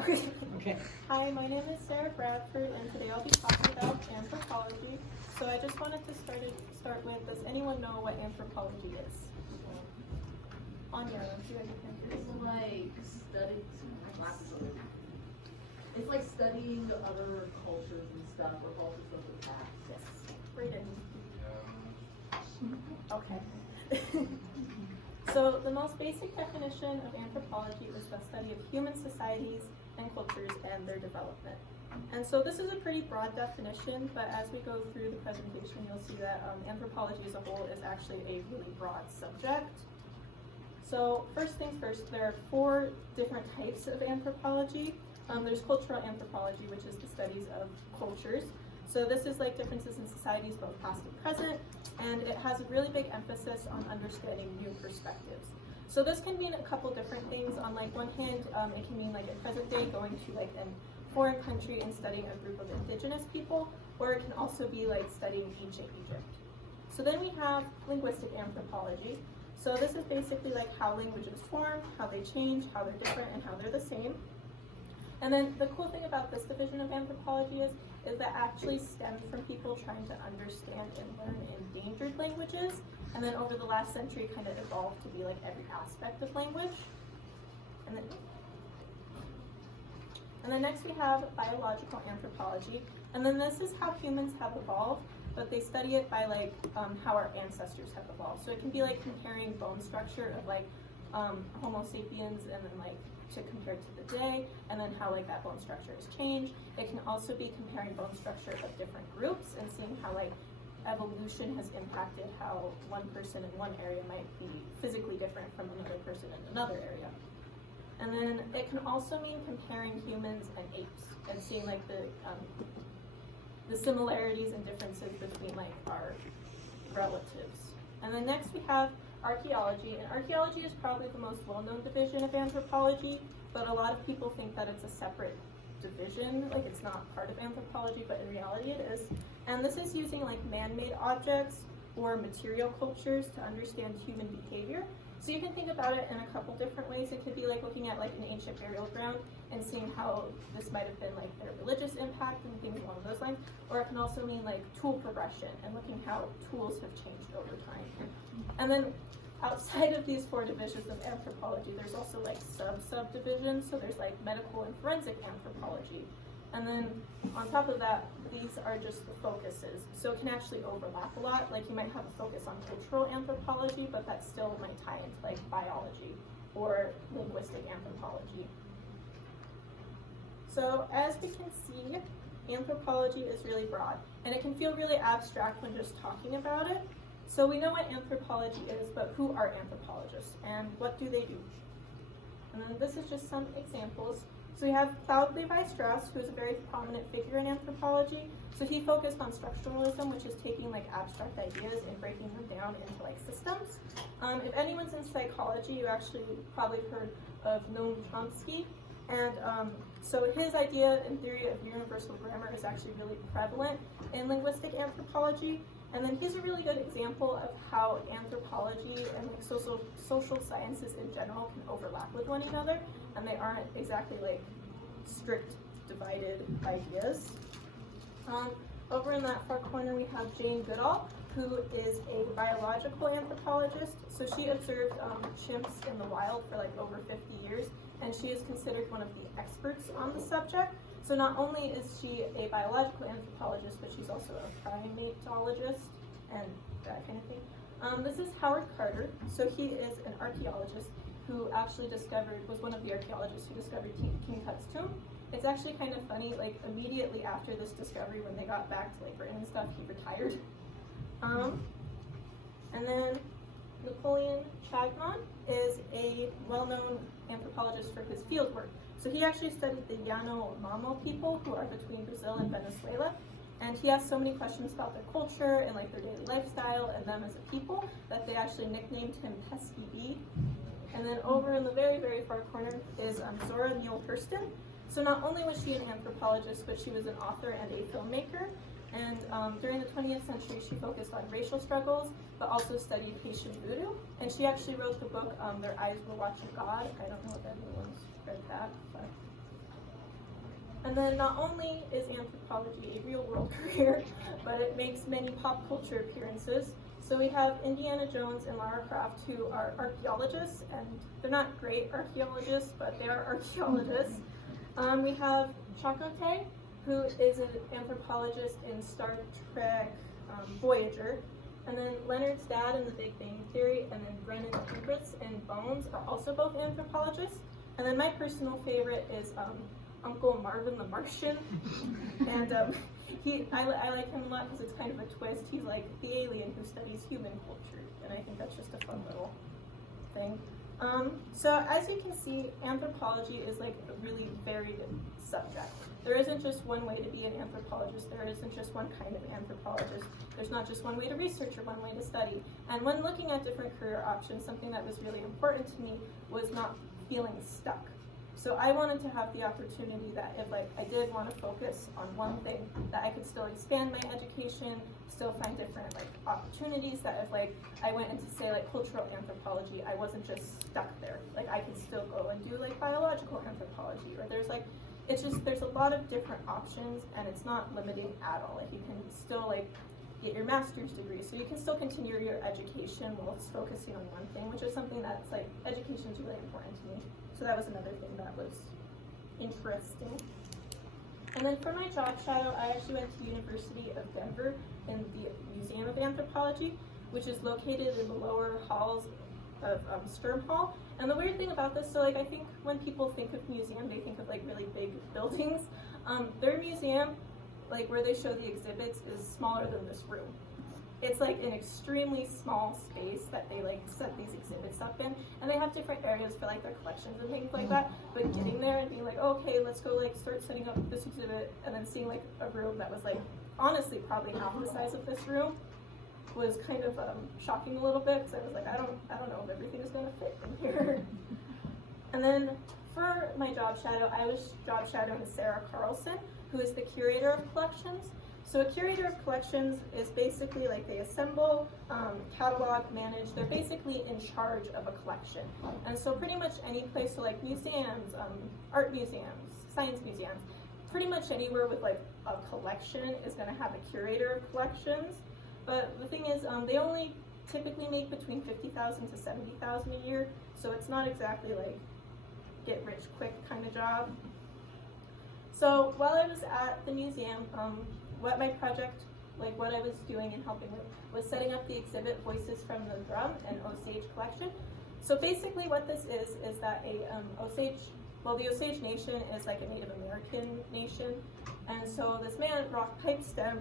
Okay. Hi, my name is Sarah Bradford, and today I'll be talking about anthropology. So I just wanted to start with, does anyone know what anthropology is? On your own, do you It's like studying, my glasses are open. It's like studying other cultures and stuff, or cultures of the past. Yes, right in. Okay. So the most basic definition of anthropology is the study of human societies and cultures and their development. And so this is a pretty broad definition, but as we go through the presentation, you'll see that anthropology as a whole is actually a really broad subject. So first things first, there are 4 different types of anthropology. There's cultural anthropology, which is the studies of cultures. So this is like differences in societies, both past and present, and it has a really big emphasis on understanding new perspectives. So this can mean a couple different things. On like one hand, it can mean like in present day going to like a foreign country and studying a group of indigenous people, or it can also be like studying ancient Egypt. So then we have linguistic anthropology. So this is basically like how languages form, how they change, how they're different, and how they're the same. And then the cool thing about this division of anthropology is that actually stemmed from people trying to understand and learn endangered languages, and then over the last century kind of evolved to be like every aspect of language. And then next we have biological anthropology, and then this is how humans have evolved, but they study it by like how our ancestors have evolved. So it can be like comparing bone structure of like Homo sapiens and then like to compare to the day, and then how like that bone structure has changed. It can also be comparing bone structure of different groups and seeing how like evolution has impacted how one person in one area might be physically different from another person in another area. And then it can also mean comparing humans and apes and seeing like the similarities and differences between like our relatives. And then next we have archaeology, and archaeology is probably the most well-known division of anthropology, but a lot of people think that it's a separate division, like it's not part of anthropology, but in reality it is. And this is using like man-made objects or material cultures to understand human behavior. So you can think about it in a couple different ways. It could be like looking at like an ancient burial ground and seeing how this might have been like their religious impact and things along those lines. Or it can also mean like tool progression and looking how tools have changed over time. And then outside of these 4 divisions of anthropology, there's also like subdivisions. So there's like medical and forensic anthropology. And then on top of that, these are just the focuses. So it can actually overlap a lot. Like you might have a focus on cultural anthropology, but that still might tie into like biology or linguistic anthropology. So as we can see, anthropology is really broad, and it can feel really abstract when just talking about it. So we know what anthropology is, but who are anthropologists and what do they do? And then this is just some examples. So we have Claude Levi-Strauss, who is a very prominent figure in anthropology. So he focused on structuralism, which is taking like abstract ideas and breaking them down into like systems. If anyone's in psychology, you actually probably heard of Noam Chomsky. And so his idea and theory of universal grammar is actually really prevalent in linguistic anthropology. And then he's a really good example of how anthropology and like social sciences in general can overlap with one another, and they aren't exactly like strict divided ideas. Over in that far corner we have Jane Goodall, who is a biological anthropologist. So she observed chimps in the wild for like over 50 years, and she is considered one of the experts on the subject. So not only is she a biological anthropologist, but she's also a primatologist and that kind of thing. This is Howard Carter. So he is an archaeologist who actually was one of the archaeologists who discovered King Tut's tomb. It's actually kind of funny, like immediately after this discovery, when they got back to like Britain and stuff, he retired. And then Napoleon Chagnon is a well-known anthropologist for his field work. So he actually studied the Yanomamo people who are between Brazil and Venezuela, and he asked so many questions about their culture and like their daily lifestyle and them as a people that they actually nicknamed him Pesky Bee. And then over in the very, very far corner is Zora Neale Hurston. So not only was she an anthropologist, but she was an author and a filmmaker. And during the 20th century, she focused on racial struggles, but also studied Haitian voodoo. And she actually wrote the book, Their Eyes Were Watching God. I don't know if anyone's read that, but And then not only is anthropology a real world career, but it makes many pop culture appearances. So we have Indiana Jones and Lara Croft, who are archaeologists, and they're not great archaeologists, but they are archaeologists. We have Chakotay, who is an anthropologist in Star Trek Voyager. And then Leonard's dad in The Big Bang Theory, and then Brennan Huberts in Bones are also both anthropologists. And then my personal favorite is Uncle Marvin the Martian. And I like him a lot because it's kind of a twist. He's like the alien who studies human culture, and I think that's just a fun little thing. So as you can see, anthropology is like a really varied subject. There isn't just one way to be an anthropologist. There isn't just one kind of anthropologist. There's not just one way to research or one way to study. And when looking at different career options, something that was really important to me was not feeling stuck. So I wanted to have the opportunity that if like I did want to focus on one thing, that I could still expand my education, still find different like opportunities, that if like I went into say like cultural anthropology, I wasn't just stuck there. Like I could still go and do like biological anthropology, or there's like, it's just, there's a lot of different options, and it's not limiting at all. Like you can still like get your master's degree, so you can still continue your education while it's focusing on one thing, which is something that's like, education is really important to me. So that was another thing that was interesting. And then for my job shadow, I actually went to the University of Denver in the Museum of Anthropology, which is located in the lower halls of Sturm Hall. And the weird thing about this, so like I think when people think of museum, they think of like really big buildings. Their museum, like where they show the exhibits, is smaller than this room. It's like an extremely small space that they like set these exhibits up in, and they have different areas for like their collections and things like that. But getting there and being like, oh, okay, let's go like start setting up this exhibit, and then seeing like a room that was like honestly probably half the size of this room was kind of shocking a little bit, because I was like, I don't know if everything is going to fit in here. And then for my job shadow, I was job shadowing Sarah Carlson, who is the curator of collections. So a curator of collections is basically like they assemble, catalog, manage, they're basically in charge of a collection. And so pretty much any place, so like museums, art museums, science museums, pretty much anywhere with like a collection is going to have a curator of collections. But the thing is, they only typically make between $50,000 to $70,000 a year, so it's not exactly like get rich quick kind of job. So while I was at the museum, what my project, like what I was doing and helping with, was setting up the exhibit Voices from the Drum, an Osage collection. So basically what this is that a Osage, well, the Osage Nation is like a Native American nation. And so this man, Rock Pipestem,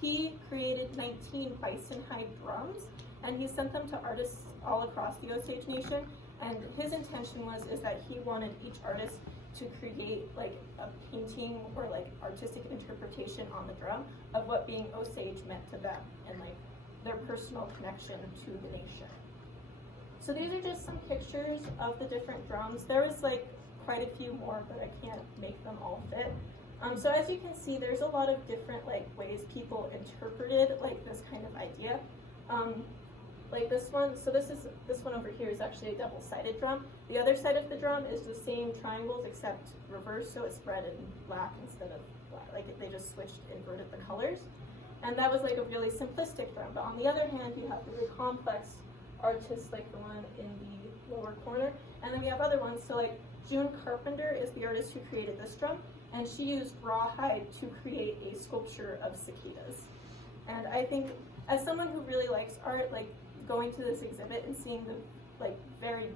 he created 19 bison hide drums, and he sent them to artists all across the Osage Nation. And his intention is that he wanted each artist to create like a painting or like artistic interpretation on the drum of what being Osage meant to them and like their personal connection to the nation. So these are just some pictures of the different drums. There is like quite a few more, but I can't make them all fit. So as you can see, there's a lot of different like ways people interpreted like this kind of idea. Like this one, so this one over here is actually a double-sided drum. The other side of the drum is the same triangles except reversed, so it's red and black instead of black. Like they just switched, inverted the colors. And that was like a really simplistic drum. But on the other hand, you have really complex artists like the one in the lower corner. And then we have other ones. So like June Carpenter is the artist who created this drum, and she used rawhide to create a sculpture of cicadas. And I think as someone who really likes art, like going to this exhibit and seeing the like very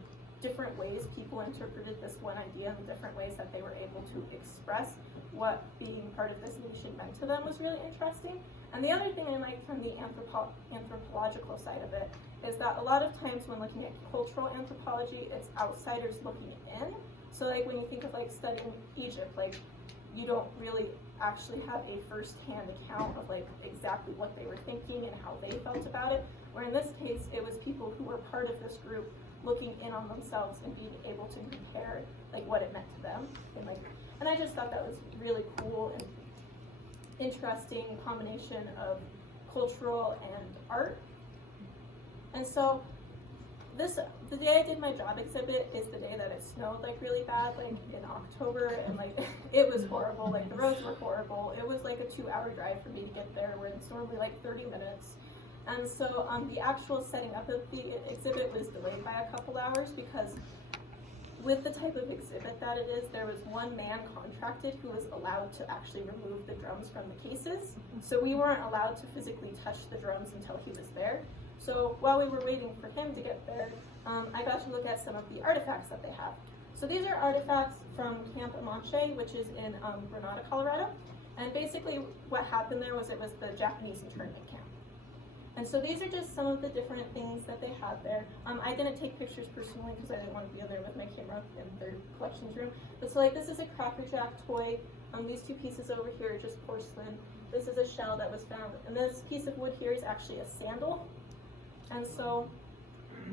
different ways people interpreted this one idea and the different ways that they were able to express what being part of this nation meant to them was really interesting. And the other thing I like from the anthropological side of it is that a lot of times when looking at cultural anthropology, it's outsiders looking in. So like when you think of like studying Egypt, like you don't really actually have a first-hand account of like exactly what they were thinking and how they felt about it. Where in this case, it was people who were part of this group looking in on themselves and being able to compare like what it meant to them. And I just thought that was really cool and interesting combination of cultural and art. And so the day I did my job exhibit is the day that it snowed like really bad, like in October, and like it was horrible. Like the roads were horrible. It was like a 2-hour drive for me to get there, where it's normally like 30 minutes. And so the actual setting up of the exhibit was delayed by a couple hours because with the type of exhibit that it is, there was one man contracted who was allowed to actually remove the drums from the cases. So we weren't allowed to physically touch the drums until he was there. So while we were waiting for him to get there, I got to look at some of the artifacts that they have. So these are artifacts from Camp Amanche, which is in Grenada, Colorado. And basically what happened there was it was the Japanese internment camp. And so these are just some of the different things that they had there. I didn't take pictures personally because I didn't want to be in there with my camera in their collections room. But so like this is a Cracker Jack toy. These two pieces over here are just porcelain. This is a shell that was found. And this piece of wood here is actually a sandal. And so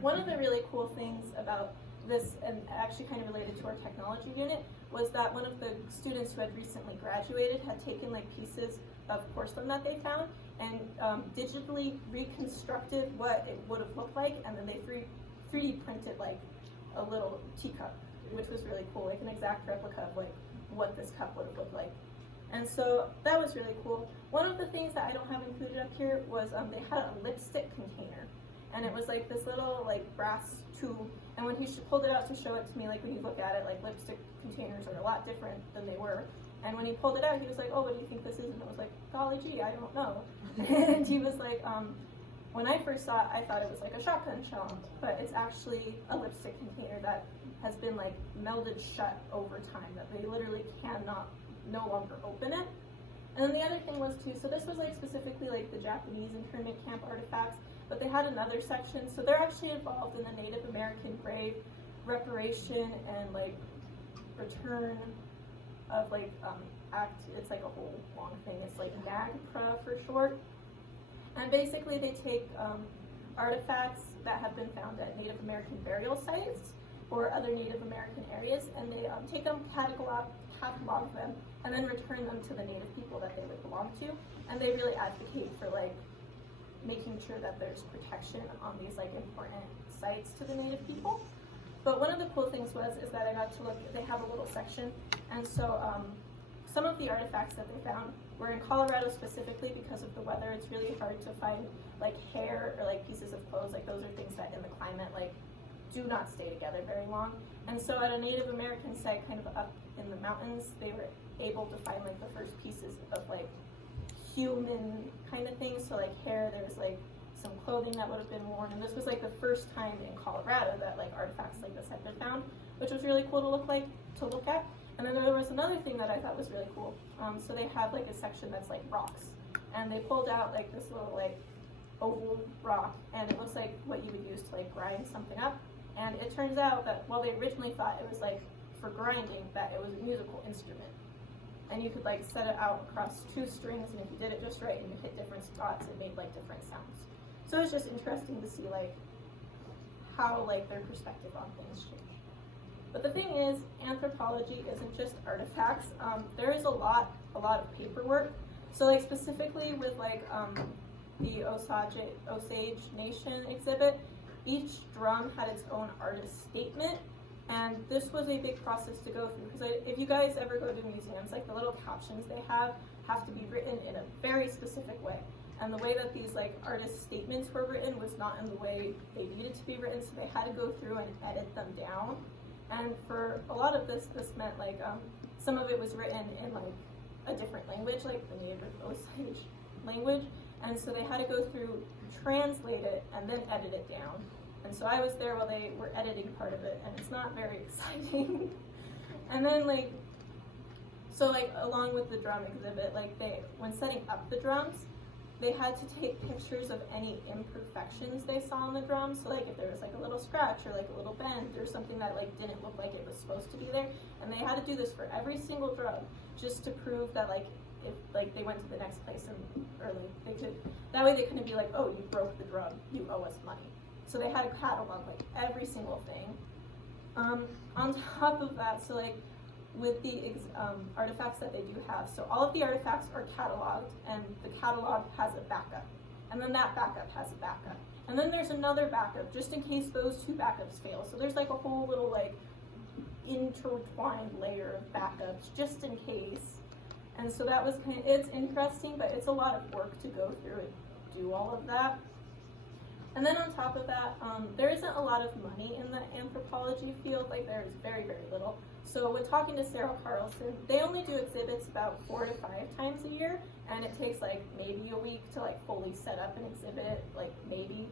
one of the really cool things about this, and actually kind of related to our technology unit, was that one of the students who had recently graduated had taken like pieces of porcelain that they found and digitally reconstructed what it would have looked like, and then they 3D printed like a little teacup, which was really cool, like an exact replica of like what this cup would have looked like. And so that was really cool. One of the things that I don't have included up here was they had a lipstick container, and it was like this little like brass tube, and when he pulled it out to show it to me, like when you look at it, like lipstick containers are a lot different than they were. And when he pulled it out, he was like, "Oh, what do you think this is?" And I was like, "Golly gee, I don't know." And he was like, when I first saw it, I thought it was like a shotgun shell, but it's actually a lipstick container that has been like melded shut over time, that they literally cannot no longer open it. And then the other thing was too, so this was like specifically like the Japanese internment camp artifacts, but they had another section, so they're actually involved in the Native American grave reparation and like return of like act, it's like a whole long thing, it's like NAGPRA for short. And basically they take artifacts that have been found at Native American burial sites or other Native American areas, and they take them, catalog them, and then return them to the Native people that they would belong to. And they really advocate for like making sure that there's protection on these like important sites to the Native people. But one of the cool things is that I got to look, they have a little section, and so some of the artifacts that they found were in Colorado specifically because of the weather. It's really hard to find like hair or like pieces of clothes, like those are things that in the climate like do not stay together very long. And so at a Native American site kind of up in the mountains, they were able to find like the first pieces of like human kind of things. So like hair, there's like some clothing that would have been worn, and this was like the first time in Colorado that like artifacts like this had been found, which was really cool to look at. And then there was another thing that I thought was really cool. So they have like a section that's like rocks, and they pulled out like this little like oval rock, and it looks like what you would use to like grind something up. And it turns out that while they originally thought it was like for grinding, that it was a musical instrument. And you could like set it out across 2 strings, and if you did it just right and you hit different spots, it made like different sounds. So it's just interesting to see like how like their perspective on things change. But the thing is, anthropology isn't just artifacts. There is a lot of paperwork. So like specifically with like the Osage Nation exhibit, each drum had its own artist statement, and this was a big process to go through, because if you guys ever go to museums, like the little captions they have to be written in a very specific way. And the way that these like artist statements were written was not in the way they needed to be written, so they had to go through and edit them down. And for a lot of this meant like some of it was written in like a different language, like the Native Osage language, and so they had to go through, translate it, and then edit it down. And so I was there while they were editing part of it, and it's not very exciting. And then like, so like along with the drum exhibit, like when setting up the drums, they had to take pictures of any imperfections they saw on the drum. So like if there was like a little scratch or like a little bend or something that like didn't look like it was supposed to be there, and they had to do this for every single drum just to prove that like if like they went to the next place and early, they could, that way they couldn't be like, oh, you broke the drum, you owe us money. So they had to catalog like every single thing. On top of that, so like with the artifacts that they do have, so all of the artifacts are cataloged, and the catalog has a backup, and then that backup has a backup. And then there's another backup, just in case those two backups fail. So there's like a whole little like intertwined layer of backups, just in case. And so that was it's interesting, but it's a lot of work to go through and do all of that. And then on top of that, there isn't a lot of money in the anthropology field, like there's very, very little. So when talking to Sarah Carlson, they only do exhibits about 4 to 5 times a year, and it takes like maybe a week to like fully set up an exhibit, like maybe.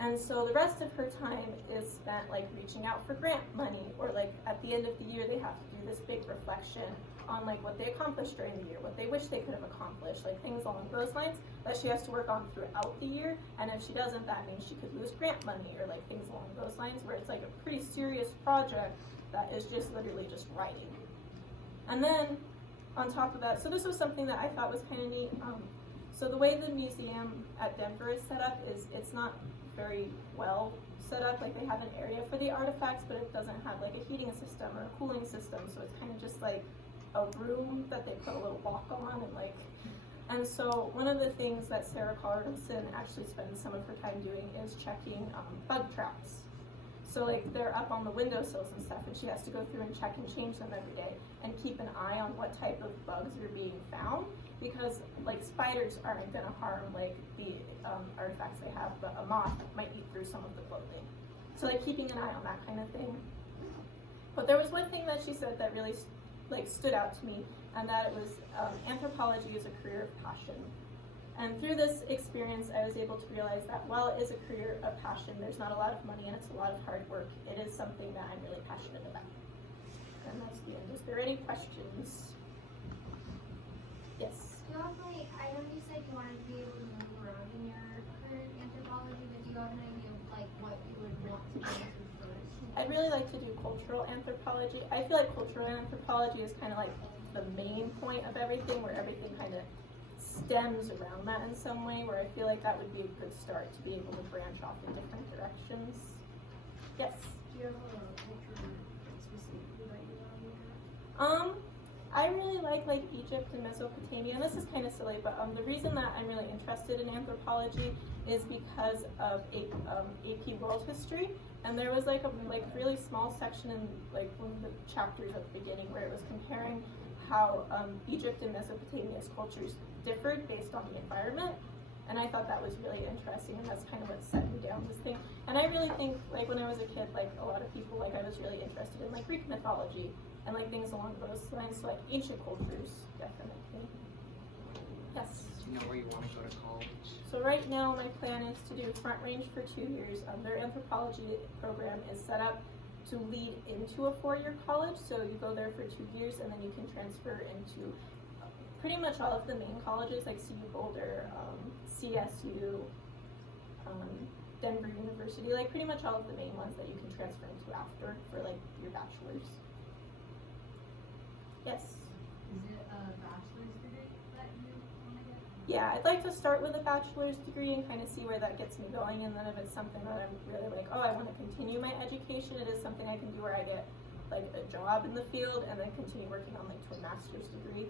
And so the rest of her time is spent like reaching out for grant money, or like at the end of the year they have to do this big reflection on like what they accomplished during the year, what they wish they could have accomplished, like things along those lines that she has to work on throughout the year. And if she doesn't, that means she could lose grant money, or like things along those lines, where it's like a pretty serious project that is just literally just writing. And then on top of that, so this was something that I thought was kind of neat. So the way the museum at Denver is set up is it's not very well set up. Like they have an area for the artifacts, but it doesn't have like a heating system or a cooling system. So it's kind of just like a room that they put a little lock on and so one of the things that Sarah Carlson actually spends some of her time doing is checking bug traps. So like they're up on the windowsills and stuff, and she has to go through and check and change them every day and keep an eye on what type of bugs are being found, because like spiders aren't going to harm like the artifacts they have, but a moth might eat through some of the clothing. So like keeping an eye on that kind of thing. But there was one thing that she said that really like stood out to me, and that it was anthropology is a career of passion. And through this experience, I was able to realize that while it is a career of passion, there's not a lot of money and it's a lot of hard work. It is something that I'm really passionate about. And that's the end. Is there any questions? Yes. Do you have like, I know you said you wanted to be able to move around in your career in anthropology, but do you have an idea of like what you would want to go into first? I'd really like to do cultural anthropology. I feel like cultural anthropology is kind of like the main point of everything, where everything kind of stems around that in some way, where I feel like that would be a good start to be able to branch off in different directions. Yes? Do you have a culture specifically that you want to look at? I really like Egypt and Mesopotamia, and this is kind of silly, but the reason that I'm really interested in anthropology is because of AP World History, and there was like a really small section in like one of the chapters at the beginning where it was comparing how Egypt and Mesopotamia's cultures differed based on the environment, and I thought that was really interesting, and that's kind of what set me down this thing. And I really think, like when I was a kid, like a lot of people, like I was really interested in like Greek mythology and like things along those lines, so like ancient cultures, definitely. Yes? Do you know where you want to go to college? So right now my plan is to do Front Range for 2 years. Their anthropology program is set up to lead into a 4-year college, so you go there for 2 years and then you can transfer into pretty much all of the main colleges like CU Boulder, CSU, Denver University, like pretty much all of the main ones that you can transfer into after for like your bachelor's. Yes? Is it a bachelor's degree that you want to get? Yeah, I'd like to start with a bachelor's degree and kind of see where that gets me going, and then if it's something that I'm really like, oh, I want to continue my education, it is something I can do where I get like a job in the field and then continue working on like to a master's degree.